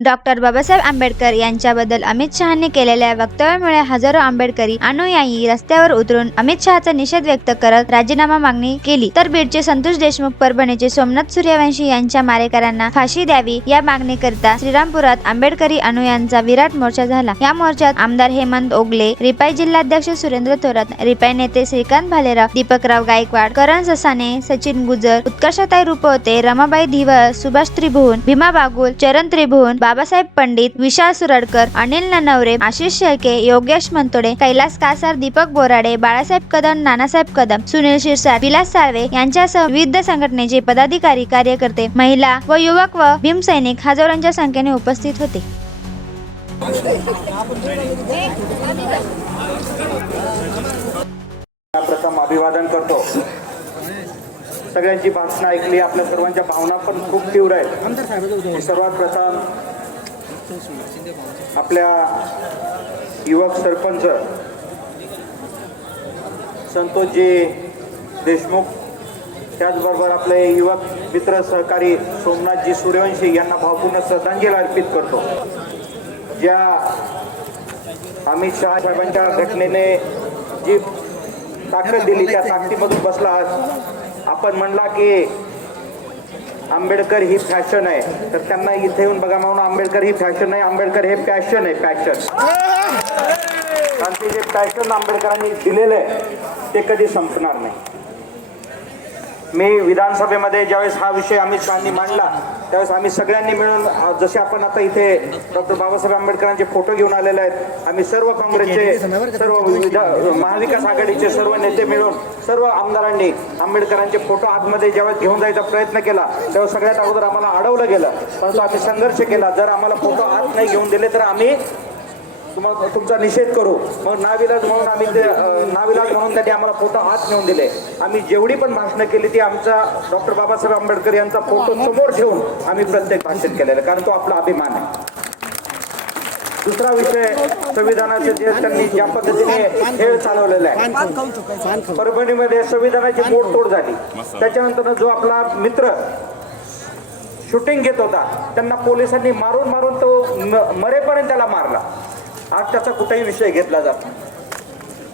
Doctor Babasaheb Ambedkar यांच्याबद्दल अमित शहांनी केलेल्या वक्तव्यामुळे हजारो आंबेडकरी अनुयायी रस्त्यावर उतरून अमित शहाचा निषेध व्यक्त करत राजीनामा मागणी केली. तर बीडचे संतोष देशमुख परभणीचे सोमनाथ सूर्यवंशी यांच्या मारेकऱ्यांना फाशी द्यावी या मागणीकरिता श्रीरामपुरात आंबेडकरी अनुयांचा विराट मोर्चा झाला. या मोर्चात आमदार हेमंत ओगले रिपाई जिल्हाध्यक्ष सुरेंद्र थोरात रिपाई नेते श्रीकांत भालेराव दीपकराव गायकवाड करण ससाने सचिन गुजर उत्कर्षताई रुपवते रमाबाई धिवळ सुभाष त्रिभुवन भीमा बागुल चरण त्रिभुवन बाबासाहेब पंडित विशाल सुरडकर अनिल ननवरे आशिष शेळके योगेश मंतोडे कैलास कासार दीपक बोराडे बाळासाहेब कदम नानासाहेब कदम सुनील शिरसाट विलास साळवे यांच्यासह विविध संघटनेचे पदाधिकारी कार्यकर्ते महिला व युवक व भीमसैनिक हजारोंच्या संख्येने उपस्थित होते. प्रथम अभिवादन करतो. सगळ्यांची भाषणं ऐकली आपल्या सर्वांच्या भावना पण खूप तीव्र आहेत. सर्वात प्रथम आपल्या युवक सरपंच संतोषजी देशमुख त्याचबरोबर आपले युवक मित्र सहकारी सोमनाथजी सूर्यवंशी यांना भावपूर्ण श्रद्धांजली अर्पित करतो. ज्या अमित शहा साहेबांच्या घटनेने जी ताकद दिली त्या ताकदीमधून बसला आपण म्हणला की आंबेडकर ही फॅशन आहे. तर त्यांना इथे येऊन बघा म्हणून आंबेडकर ही फॅशन आहे आंबेडकर हे पॅशन आहे पॅशन. कारण ते जे पॅशन आंबेडकरांनी दिलेलं आहे ते कधी संपणार नाही. मी विधानसभेमध्ये ज्यावेळेस हा विषय अमित शहानी मांडला त्यावेळेस आम्ही सगळ्यांनी मिळून जसे आपण आता इथे डॉक्टर बाबासाहेब आंबेडकरांचे फोटो घेऊन आलेले आहेत आम्ही सर्व काँग्रेसचे सर्व विधा- महाविकास आघाडीचे सर्व नेते मिळून सर्व आमदारांनी आंबेडकरांचे फोटो आतमध्ये ज्यावेळेस घेऊन जायचा प्रयत्न केला तेव्हा सगळ्यात अगोदर आम्हाला अडवलं गेलं. परंतु आम्ही संघर्ष केला. जर आम्हाला फोटो आत नाही घेऊन दिले तर आम्ही तुम्हाला तुमचा निषेध करू. मग नाविलाज म्हणून आम्ही ते नाविलाज म्हणून त्यांनी आम्हाला फोटो हात नेऊन दिले. आम्ही जेवढी पण भाषणं केली ती आमचा डॉक्टर बाबासाहेब आंबेडकर यांचा फोटो समोर ठेवून आम्ही प्रत्येक भाषण केलेलं कारण तो आपला अभिमान आहे. दुसरा विषय संविधानाचे जे त्यांनी ज्या पद्धतीने खेळ चालवलेला आहे परभणीमध्ये संविधानाची मोडतोड झाली. त्याच्यानंतर जो आपला मित्र शूटिंग घेत होता त्यांना पोलिसांनी मारून मारून तो मरेपर्यंत त्याला मारला. आज त्याचा कुठेही विषय घेतला जात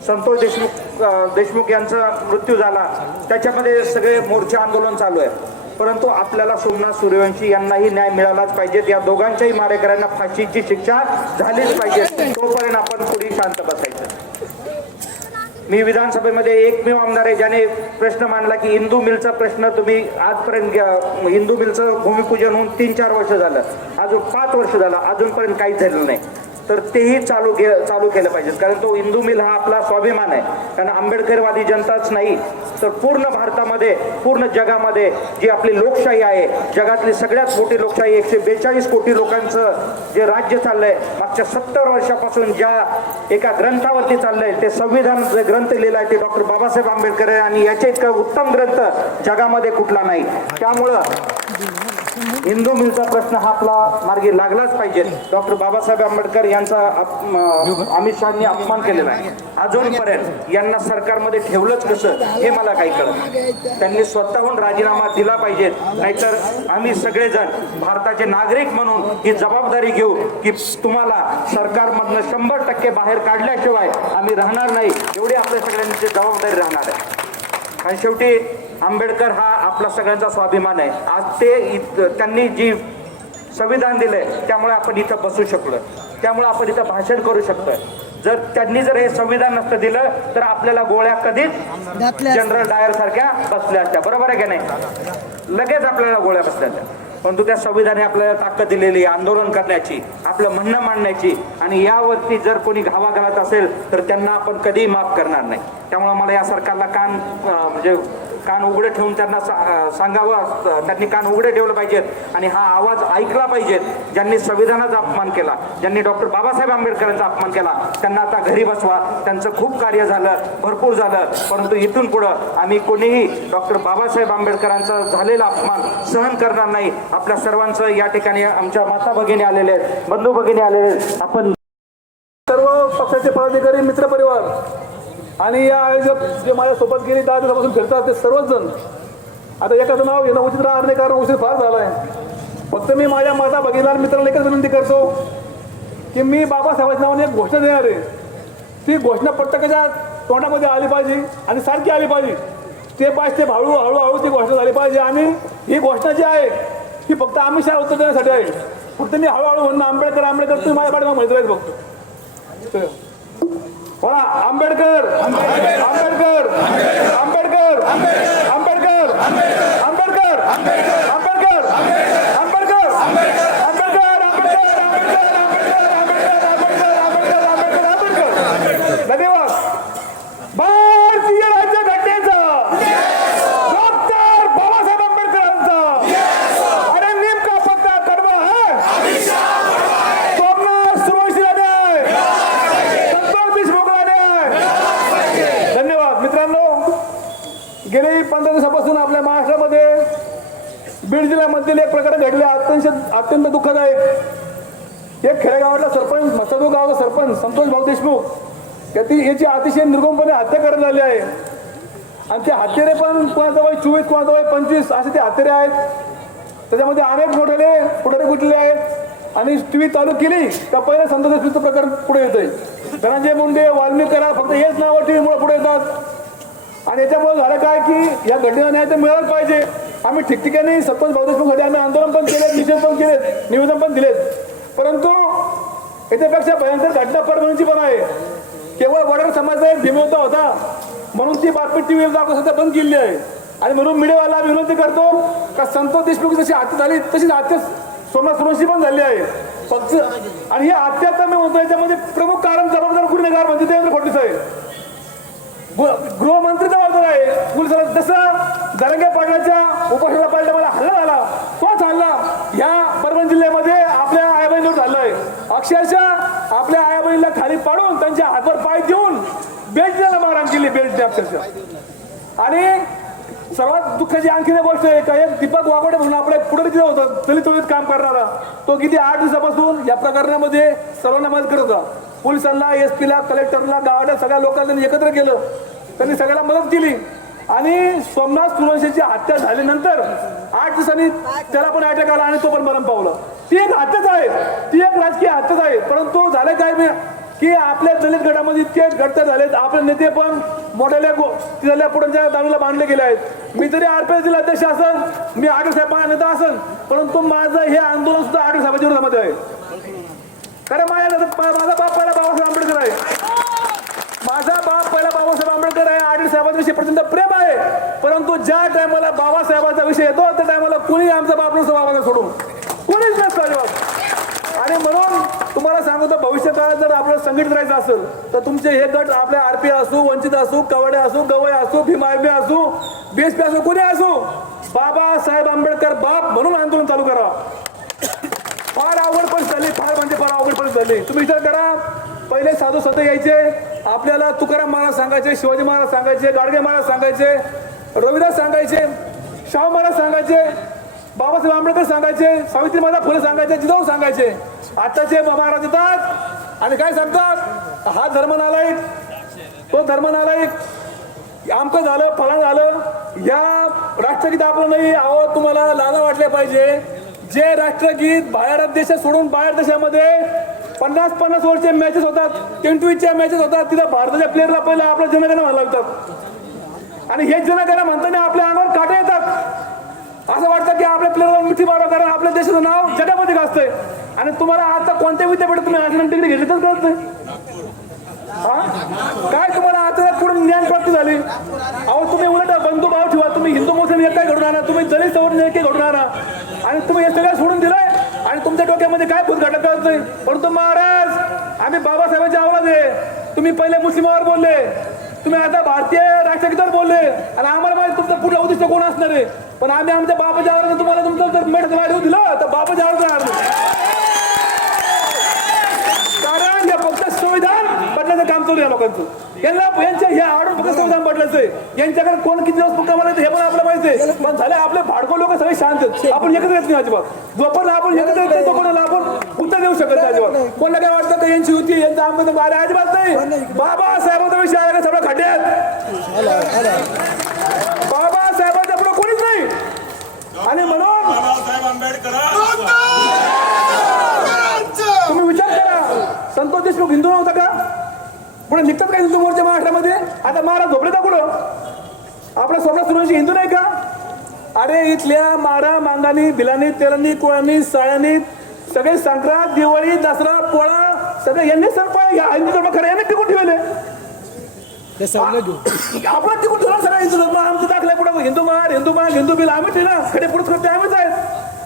संतोष देशमुख देशमुख यांचा मृत्यू झाला. त्याच्यामध्ये सगळे मोर्चे आंदोलन चालू आहे. परंतु आपल्याला सोमनाथ सूर्यवंशी यांनाही न्याय मिळालाच पाहिजे. या दोघांच्याही मारेकऱ्यांना फाशीची शिक्षा झालीच पाहिजे. तोपर्यंत आपण पुढे शांत बसायचं. मी विधानसभेमध्ये एकमेव आमदार आहे ज्याने प्रश्न मांडला की हिंदू मिलचा प्रश्न तुम्ही आजपर्यंत हिंदू मिलचं भूमिपूजन होऊन तीन चार वर्ष झालं. अजून पाच वर्ष झालं. अजूनपर्यंत काहीच झालेलं नाही. तर तेही चालू घे चालू केलं पाहिजे कारण तो हिंदू मिल हा आपला स्वाभिमान आहे. कारण आंबेडकरवादी जनताच नाही. तर पूर्ण भारतामध्ये पूर्ण जगामध्ये जी आपली लोकशाही आहे जगातली सगळ्यात मोठी लोकशाही एकशे बेचाळीस कोटी लोकांचं जे राज्य चाललंय मागच्या सत्तर वर्षापासून ज्या एका ग्रंथावरती चाललंय ते संविधान जे ग्रंथ लिहिलाय ते डॉक्टर बाबासाहेब आंबेडकर आहे. आणि याच्या इतका उत्तम ग्रंथ जगामध्ये कुठला नाही. त्यामुळं हिंदू मिलचा प्रश्न हा आपला मार्गी लागलाच पाहिजे. डॉक्टर बाबासाहेब आंबेडकर यांचा अमित शहानी अपमान केलेला आहे. अजूनपर्यंत यांना सरकारमध्ये ठेवलंच कसं हे मला काही कळत त्यांनी स्वतःहून राजीनामा दिला पाहिजे. नाहीतर आम्ही सगळेजण भारताचे नागरिक म्हणून ही जबाबदारी घेऊ की तुम्हाला सरकारमधनं शंभर टक्के बाहेर काढल्याशिवाय आम्ही राहणार नाही. एवढी आपल्या सगळ्यांची जबाबदारी राहणार आहे. आणि शेवटी आंबेडकर हा आपला सगळ्यांचा स्वाभिमान आहे. आज ते त्यांनी जी संविधान दिलंय त्यामुळे आपण इथं बसू शकलो. त्यामुळे आपण इथं भाषण करू शकतोय. जर त्यांनी जर हे संविधान नसतं दिलं तर आपल्याला गोळ्या कधीच जनरल डायर सारख्या बसल्या असत्या. बरोबर आहे की नाही? लगेच आपल्याला गोळ्या बसल्या परंतु त्या संविधाने आपल्याला ताकद दिलेली आहे आंदोलन करण्याची आपलं म्हणणं मांडण्याची. आणि यावरती जर कोणी घावा घालत असेल तर त्यांना आपण कधीही माफ करणार नाही. त्यामुळे मला या सरकारला कान म्हणजे कान उघडे ठेवून त्यांना सा- सांगावं त्यांनी कान उघडे ठेवलं पाहिजेत. आणि हा आवाज ऐकला पाहिजेत. ज्यांनी संविधानाचा अपमान केला ज्यांनी डॉक्टर बाबासाहेब आंबेडकरांचा अपमान केला त्यांना आता घरी बसवा. त्यांचं खूप कार्य झालं भरपूर झालं. परंतु इथून पुढं आम्ही कोणीही डॉक्टर बाबासाहेब आंबेडकरांचा झालेला अपमान सहन करणार नाही. आपल्या सर्वांचं या ठिकाणी आमच्या माता भगिनी आलेले आहेत बंधू भगिनी आलेले आहेत. आपण सर्व पक्षाचे पदाधिकारी मित्रपरिवार आणि या आयोजक जे माझ्यासोबत गेली दहा दिवसापासून फिरतात ते सर्वच जण आता एकाचं नाव घेणं उचित राहणार नाही कारण उशीर फार झाला आहे फक्त मी माझ्या माझा भगिनीला मित्राला एकच विनंती करतो की मी बाबासाहेबांच्या नावाने एक घोषणा देणार आहे. ती घोषणा प्रत्येकाच्या तोंडामध्ये आली पाहिजे आणि सारखी आली पाहिजे. स्टेप बाय स्टेप हळू हळूहळू ती घोषणा झाली पाहिजे आणि ही घोषणा जी आहे ही फक्त आम्ही शाळा उत्तर देण्यासाठी आहे. फक्त मी हळूहळू म्हणणं आंबेडकर आंबेडकर तुम्ही माझ्या पाठीमा म्हणतो आहे फक्त तर. बोला आंबेडकर. आंबेडकर. आंबेडकर. आंबेडकर. आंबेडकर. आंबेडकर. आंबेडकर. आंबेडकर आंबेडकर धन्यवाद भारतीय राज्यघटनेचा डॉक्टर बाबासाहेब आंबेडकरांचा अरे नेमका पत्ता कडवा है सोमनाथ सुरवशीला न्याय संतोष देशमुखला न्याय धन्यवाद मित्रांनो गेली पंधरा दिवसापासून आपल्या महाराष्ट्रामध्ये बीड एक प्रकार घडले अत्यंत अत्यंत दुःखदायक. एक खेडेगावातला सरपंच मसादू गावचा सरपंच संतोष भाऊ देशमुख याची याची अतिशय निर्गमपणे हत्या करण्यात आली आहे. आणि ते हत्यारे पण कोणाजवळ वय चोवीस कोणाजवळ वय पंचवीस असे ते हत्यारे आहेत. त्याच्यामध्ये अनेक मोठे पुढारे गुंतलेले आहेत. आणि टी व्ही चालू केली का पहिले संतोष देशमुखचं प्रकार पुढे येतंय. धनंजय मुंडे वाल्मिकरा फक्त हेच नावं टी व्हीमुळे पुढे येतात. आणि याच्यामुळे झालं काय की या घटनेला न्याय तर मिळालाच पाहिजे. आम्ही ठिकठिकाणी सरपंच भाऊ देशमुखसाठी आम्ही आंदोलन पण केले निषेध पण केले निवेदन पण दिलेत. परंतु याच्यापेक्षा भयंकर घटना परभणीची पण आहे. केवळ वडार समाजाचा एक भीमता होता. म्हणून ती बातमी टी व्ही दाखवत सध्या बंद केली आहे. आणि म्हणून मीडियावाला आम्ही विनंती करतो का संतोष देशमुख जशी हत्या झाली तशीच हत्या सोमनाथ सुरवंशी पण झाली आहे. फक्त आणि ही हत्या तर मी म्हणतो याच्यामध्ये प्रमुख कारण जबाबदार गुन्हेगार म्हणजे देवेंद्र फडणवीस आहे. गृह- गृहमंत्री जबाबदार आहे. पोलिसाला जसं जरंगे पाटलाच्या उपोषणाला पाहिजे मला हल्ला झाला. तोच हल्ला ह्या परभणी जिल्ह्यामध्ये आपल्या आया बहिणीवर झालंय. अक्षरशः आपल्या आयाबाईला खाली पाडून त्यांच्या हातवर पाय देऊन बेल्टला मारहाण केली बेल्टने अक्षरशः. आणि सर्वात दुःखाची आणखीन एक गोष्ट आहे का एक दीपक वाघोडे म्हणून आपल्या पुढे तिथे होतं दलित चळवळीत काम करणारा. तो किती आठ दिवसापासून या प्रकरणामध्ये सर्वांना मदत करत होता. पोलिसांना एस पीला कलेक्टरला गावाला सगळ्या लोकांना एकत्र केलं. त्यांनी सगळ्याला मदत केली. आणि सोमनाथ सुरवंशीची हत्या झाल्यानंतर आठ दिवसांनी त्याला पण अटॅक आला आणि तो पण मरण पावलं. ती एक हत्याच आहे. ती एक राजकीय हत्याच आहे. परंतु झालं काय की आपल्या दलित गटामध्ये इतके घटना झालेत. आपले नेते पण मोठ्या तिथल्या पुढच्या दारूला बांधले गेले आहेत. मी तरी आरपीएस जिल्हा अध्यक्ष असन मी आडू साहेबांना नेता असन परंतु माझं हे आंदोलन सुद्धा आडू साहेबांच्या विरोधामध्ये आहे. कारण माझ्या माझा बाप पहिला बाबासाहेब आंबेडकर आहे माझा बाप पहिला बाबासाहेब आंबेडकर आहे आडील साहेबांविषयी प्रचंड प्रेम आहे परंतु ज्या टायमाला बाबासाहेबांचा विषय येतो. त्या टायमाला कुणी आमचा बाप नसतो बाबाला सोडून. कुणीच नसतं अजिबात. आणि म्हणून तुम्हाला सांगतो भविष्य काळात जर आपल्याला संघटित राहायचं असेल तर तुमचे हे गट आपल्या आरपी असू वंचित असू कवडे असू गवय असू भीमायबी असू बीएसपी असू कुणी असू बाबासाहेब आंबेडकर बाप म्हणून आंदोलन चालू करा. फार अवघड पण झाली फार म्हणजे फार अवघड पण झाली. तुम्ही विचार करा पहिले साधू संत यायचे आपल्याला तुकाराम महाराज सांगायचे शिवाजी महाराज सांगायचे गाडगे महाराज सांगायचे रविदास सांगायचे शाहू महाराज सांगायचे बाबासाहेब आंबेडकर सांगायचे सावित्रीमाता फुले सांगायचे जिजाऊ सांगायचे. आताचे महाराज येतात आणि काय सांगतात? हा धर्म नालायक तो धर्म नालायक. आमचं झालं फळा झालं या राष्ट्रगीत आपलं नाही आहो तुम्हाला लाजा वाटले पाहिजे. जे राष्ट्रगीत बाहेर देशात सोडून बाहेर देशामध्ये पन्नास पन्नास वर्षचे मॅचेस होतात ट्वेंटीच्या मॅचेस होतात तिथं भारताच्या प्लेअरला पहिला आपलं जनगण म्हणायला लागतात. आणि हे जनगण म्हणताना आपल्या अंगावर काटे येतात. आपल्या मारा कारण आपल्या देशाचं नाव जगामध्ये गाजतंय. आणि तुम्हाला आता कोणत्या विद्यापीठात तुम्ही आजनंतर डिग्री घेतली तर कळत नाही काय तुम्हाला आता कुठून ज्ञान प्राप्त झाली? अहो तुम्ही उलट बंधू भाव ठेवा तुम्ही हिंदू मुस्लिम एक काय घडून आणा तुम्ही दलित सवरून एक घडून आणा आणि तुम्ही हे सगळं सोडून दिलंय आणि तुमच्या डोक्यामध्ये काय भूत घडत कळत नाही परंतु महाराज आम्ही बाबासाहेबांचे आवाज आहे. तुम्ही पहिले मुस्लिमावर बोलले. तुम्ही आता भारतीय राष्ट्रगीतावर बोलले. आणि आम्हाला माहिती तुमचं पुढे उद्दिष्ट कोण असणार आहे? पण आम्ही आमच्या बाबाच्या आवाजाने तुम्हाला तुमचं जर मेढ वाढवू दिलं तर बाबाच्या राहणार नाही. कारण हे फक्त संविधान बदलायचं काम चालू या लोकांचं. यांना यांच्या हे आडून फक्त संविधान बदलायचं आहे यांच्याकडे कोण किती दिवस येतं हे पण आपलं माहिती पण झाले आपले भाडको लोक सगळे शांत आहेत. आपण एकत्र येत नाही अजिबात. जोपर्यंत आपण एकत्र येत नाही तोपर्यंत आपण उत्तर देऊ शकत नाही अजिबात. कोणाला काय वाटतं का यांची होती यांचा अरे अजिबात नाही. बाबासाहेबांचा विषय आला का? सगळं खड्डे आणि म्हणून तुम्ही विचार करा. संतोष देशमुख हिंदू नव्हता का? पुढे निघतात का हिंदू मोर्चा महाराष्ट्रामध्ये? आता महाराज झोपले का कुठं? आपला सोमनाथ सुरवंशी हिंदू नाही का? अरे इथल्या मारा मांगानी भिलानी तेलानी कोळानी साळ्यानी सगळे संक्रांत दिवाळी दसरा पोळा सगळे यांनी सर या हिंदू धर्म खरं यांनी टिकून ठेवले. आपला टिकून ठेवला सगळा सगळं धर्म आमचं दाखल्या पुढे. हिंदू महार हिंदू महार हिंदू बिल आम्हीच आहे ना खडे पुरुष करते आम्हीच आहेत.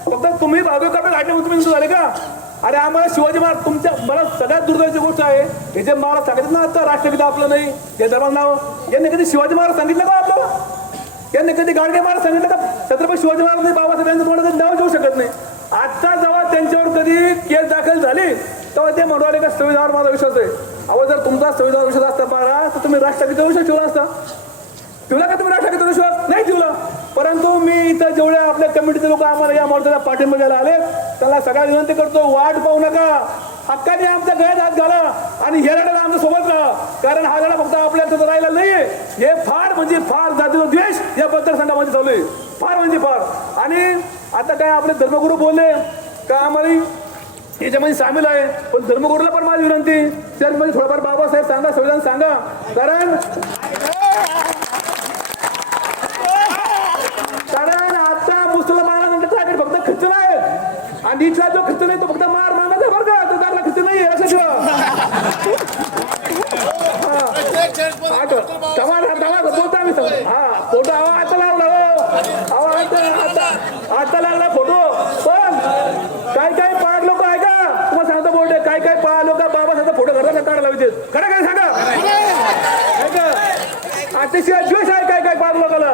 फक्त तुम्ही भावे कपडे घाटले म्हणून हिंदू झाले का? अरे आम्हाला शिवाजी महाराज तुमच्या मला सगळ्यात दुर्दैवाची गोष्ट आहे हे जे महाराज सांगितलं ना आता राष्ट्रगीत आपलं नाही या धर्माचं नाव यांनी कधी शिवाजी महाराज सांगितलं का आपलं यांनी कधी गाडगे महाराज सांगितलं का? छत्रपती शिवाजी महाराज नाही बाबासाहेबांचं कोणाचं नाव घेऊ शकत नाही. आत्ता जेव्हा त्यांच्यावर कधी केस दाखल झाली तेव्हा ते म्हणवाले का संविधानावर माझा विश्वास आहे. अहो जर तुमचा संविधान विश्वास असता पारा तर तुम्ही राष्ट्रगीतावर विश्वास ठेवला असता. ठेवला का तुम्ही राष्ट्रगीतावर विश्वास नाही ठेवला. परंतु मी इथं जेवढ्या आपल्या कमिटीचे लोक आम्हाला या मोर्चाला पाठिंबा द्यायला आले त्याला सगळ्या विनंती करतो वाट पाहू नका. हक्काने आमच्या गळ्यात हात घाला आणि हे लढायला आमच्यासोबत राहा. कारण हा लढा फक्त आपल्या तिथं राहिला नाही हे फार म्हणजे फार जातीचा द्वेष या मतदारसंघामध्ये चालू आहे. फार म्हणजे फार. आणि आता काय आपले धर्मगुरू बोलले का आम्हाला याच्यामध्ये सामील आहे. पण धर्मगुरूला पण माझी विनंती. त्यामध्ये थोडंफार बाबासाहेब सांगा संविधान सांगा. कारण कारण आता मुसलमानांचे टार्गेट फक्त ख्रिश्चन आहेत आणि इथला जो ख्रिश्चन आहे तो फक्त मार मागायचा आहे बरं का? तो त्याला ख्रिश्चन नाही आहे असं ठेवा आठव तवा तवा बोलतो आम्ही समोर. हा फोटो हवा आता लावला हो हवा आता आता आता लागला फोटो पण काय काय पाड लोक आहे का तुम्हाला सांगतो बोलते काय काय पाड लोक बाबासाहेब फोटो घरात खरं काय सांगा? अतिशय द्वेष आहे काय काय पाड लोकांना